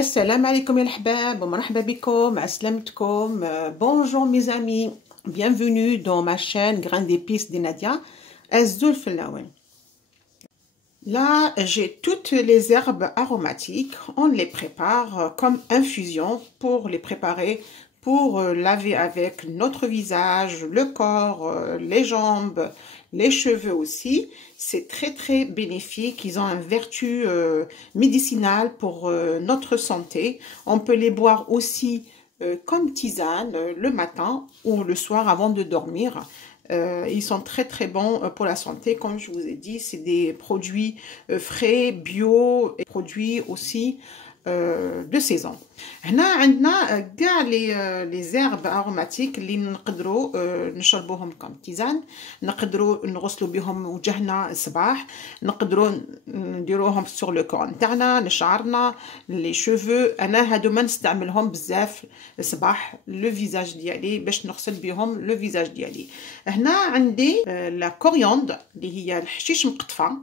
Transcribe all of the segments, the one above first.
Assalamu alaikum ya l'ahbab, marhaba bikoum, aslamtkoum, bonjour mes amis, bienvenue dans ma chaîne Graines d'épices de Nadia, Azzoul Fellaouen. Là, j'ai toutes les herbes aromatiques, on les prépare comme infusion pour les préparer, pour laver avec notre visage, le corps, les jambes, les cheveux aussi. C'est très bénéfique, ils ont une vertu médicinale pour notre santé. On peut les boire aussi comme tisane le matin ou le soir avant de dormir. Ils sont très bons pour la santé, comme je vous ai dit, c'est des produits frais, bio, et produits aussi de saison. هنا عندنا كاع les herbes aromatiques اللي نقدروا نشربوهم كم تيزان، نقدروا نغسلوا بهم وجهنا الصباح، نقدروا نديروهم sur le corps نتاعنا لشعرنا les cheveux. انا هادو ما نستعملهم بزاف الصباح لو فيزاج ديالي باش نغسل بهم لو فيزاج ديالي. هنا عندي لا كورياند اللي هي الحشيش مقطفه،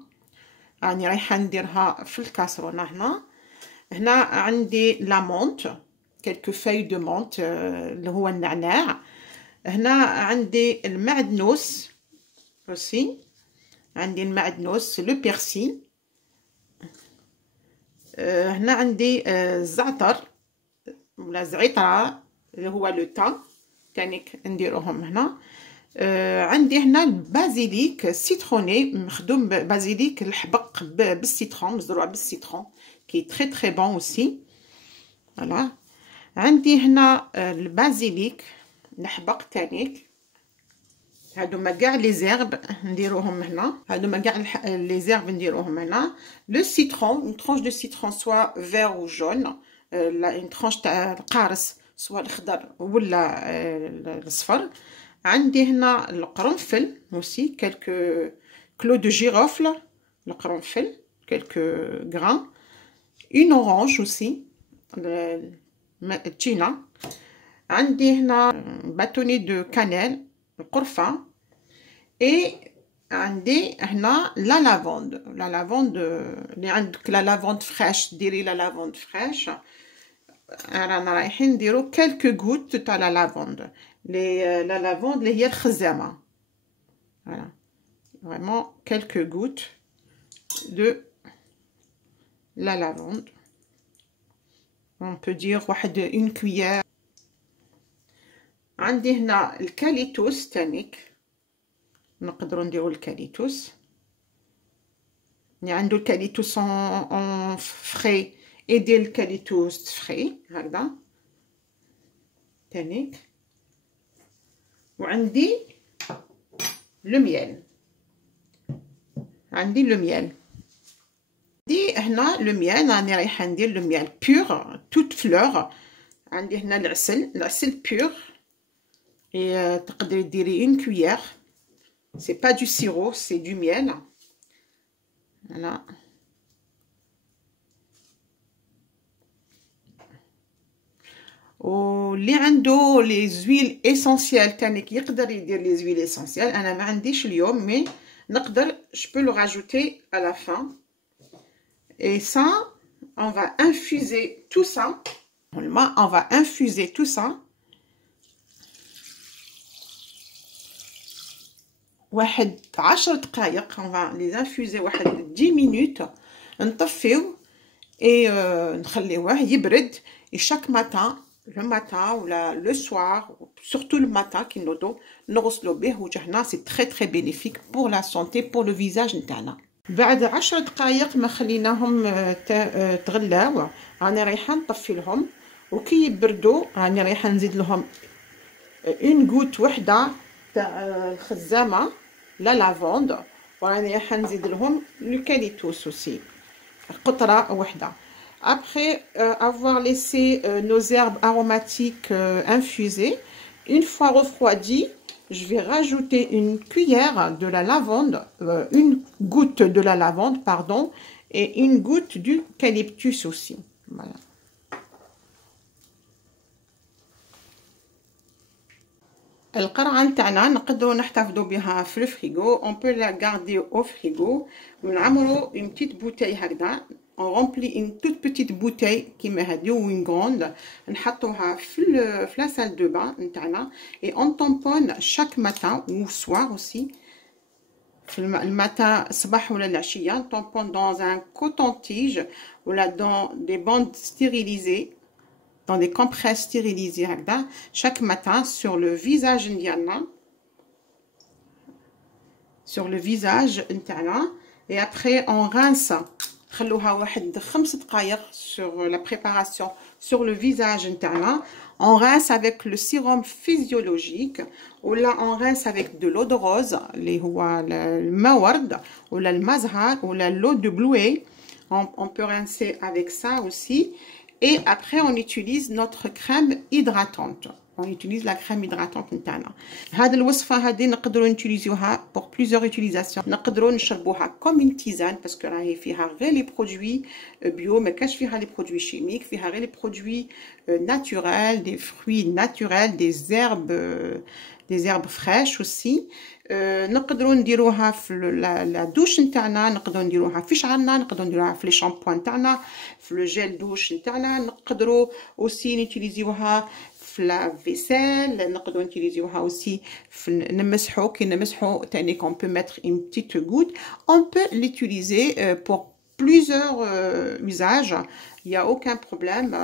راني رايحه نديرها في الكاسرونه. هنا عندي لا مونت، quelques feuilles de menthe اللي هو النعناع. هنا عندي المعدنوس aussi، عندي المعدنوس لو بيرسيل. هنا عندي الزعتر ولا زعترة اللي هو لو تان تانيك نديروهم هنا. عندي هنا البازيليك سيتروني، مخدوم بازيليك الحبق بالسيترون، مزروع بالسيترون qui est très bon aussi. Voilà. عندي هنا البازيليك الحبق تانيك. هادوما كاع لي زيرب نديروهم هنا، هادوما كاع لي زيرب نديروهم هنا. لو سيترون، une tranche de citron soit vert ou jaune، une tranche تاع القارص سواء الخضر ولا الصفر. عندي هنا القرنفل aussi quelques clous de girofle، القرنفل quelques grains. Une orange aussi، التشينا. عندي هنا باتوني دو كانيل، القرفة. et عندي هنا لا لافوند، لا لافوند اللي عندك لا لافوند فريش ديري لا لافوند فريش. رانا رايحين نديرو quelques gouttes تاع لا لافوند، لا لافوند اللي هي الخزامة. voilà vraiment quelques gouttes de la lavande. On peut dire une cuillère. عندي هنا الكاليتوس تانيك، نقدروا نديروا الكاليتوس. يعني عنده الكاليتوس en frais et الكاليتوس frais هكذا تانيك. وعندي الميل، عندي الميل. عندي هنا الميل، راني رايحه ندير الميل بور توت فلور. عندي هنا العسل بور، تقدري ديري une cuillère، c'est pas du sirop c'est du miel. voilà. واللي عنده لي زويل اسونسيال تانيك يقدر يدير لي زويل اسونسيال. انا ما عنديش اليوم مي نقدر je peux le rajouter à la fin. Et ça, on va infuser tout ça. On va infuser tout ça. واحد 10 دقائق. On va les infuser واحد 10 minutes. نطفيو et نخليوه يبرد. Et chaque matin, le matin ou le soir, surtout le matin كي نوضو نغسلو به وجهنا. C'est très bénéfique pour la santé, pour le visage نتاعنا. بعد 10 دقائق ما خليناهم تغلاو، راني رايحه نطفي لهم. وكي يبردوا راني رايحه نزيد لهم اون غوت وحده تاع الخزامه لا لافوند، وراني رايحه نزيد لهم الكاليتوس aussi قطره وحده. Après avoir laissé nos herbes aromatiques infusées, une fois refroidies, je vais rajouter une cuillère de la lavande, une goutte de la lavande, pardon, et une goutte d'eucalyptus aussi. Voilà. القرعة نتاعنا نقدروا نحتفظوا بها في الفريغو. on peut la garder au frigo ونعمروا une petite bouteille هكذا on remplit une toute petite bouteille qui met ou une grande, نحطوها في la salle de bain نتاعنا et on tamponne chaque matin ou soir aussi. Le matin, الصباح ولا العشية, on tamponne dans un coton-tige ou là dans des bandes stérilisées, dans des compresses stérilisées chaque matin sur le visage ديالنا, sur le visage نتاعنا. Et après on rince. خلوها واحد 5 دقائق sur la préparation sur le visage نتاعنا. On rince avec le sérum physiologique ou là on rince avec de l'eau de rose اللي هو الماء ورد ولا الماء زهر ولا l'eau de bleuet. On peut rincer avec ça aussi. Et après on utilise notre crème hydratante. On utilise la crème hydratante نتاعنا. هاد الوصفة هادي نقدروا نutiliser pour plusieurs utilisations. نقدروا نشربوها comme une tisane parce que راهي فيها غير les produits bio, ما كاش فيها les produits chimiques, فيها غير les produits naturels, des fruits naturels, des herbes fraîches aussi. نقدروا نديروها في لا دوش نتاعنا, نقدروا نديروها في شعرنا, نقدروا نديروها في لي شامبوان نتاعنا, في لو جيل دوش نتاعنا. نقدروا aussi نوتيليزيوها la vaisselle, نقدروا نutiliser aussi نمسحو كي نمسحو تاني on peut mettre une petite goutte. On peut l'utiliser pour plusieurs usages, il n'y a aucun problème.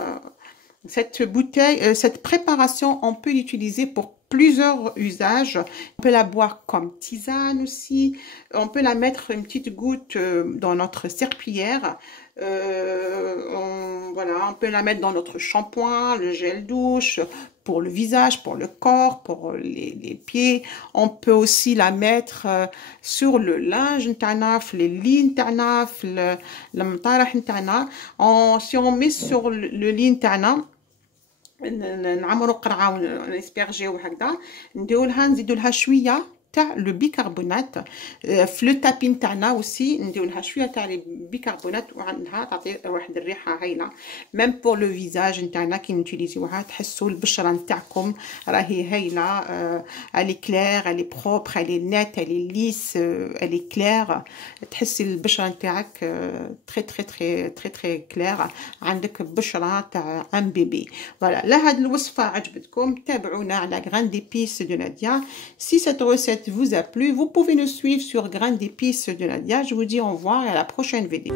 Cette bouteille, cette préparation, on peut l'utiliser pour plusieurs usages. On peut la boire comme tisane aussi. On peut la mettre une petite goutte dans notre serpillière. Voilà, on peut la mettre dans notre shampoing, le gel douche, pour le visage, pour le corps, pour les pieds. On peut aussi la mettre sur le linge نتاعنا, les lits نتاعنا, المطارح نتاعنا. Si on met sur le lit نتاعنا نعمروا قرعه ونسبيرجيو هكذا, نديروا لها نزيدوا لها شويه تاع لو بيكربونات في لو تابي نتاعنا اوسي, نديروا لها شويه تاع لي بيكربونات وعندها تعطي واحد الريحه هايله. ميم بور لو فيزاج نتاعنا كي نوتيليزيوها تحسوا البشره نتاعكم راهي هايله, الي كلير, الي بروبر, الي نيت, الي ليس, الي كلير. تحسي البشره نتاعك تري تري تري تري تري كلير, عندك بشره تاع ان بيبي. فوالا, لا هاد الوصفه عجبتكم تابعونا على Graines d'Épices de Nadia. Si cette recette vous a plu, vous pouvez nous suivre sur Graines d'Épices de Nadia. Je vous dis au revoir et à la prochaine vidéo.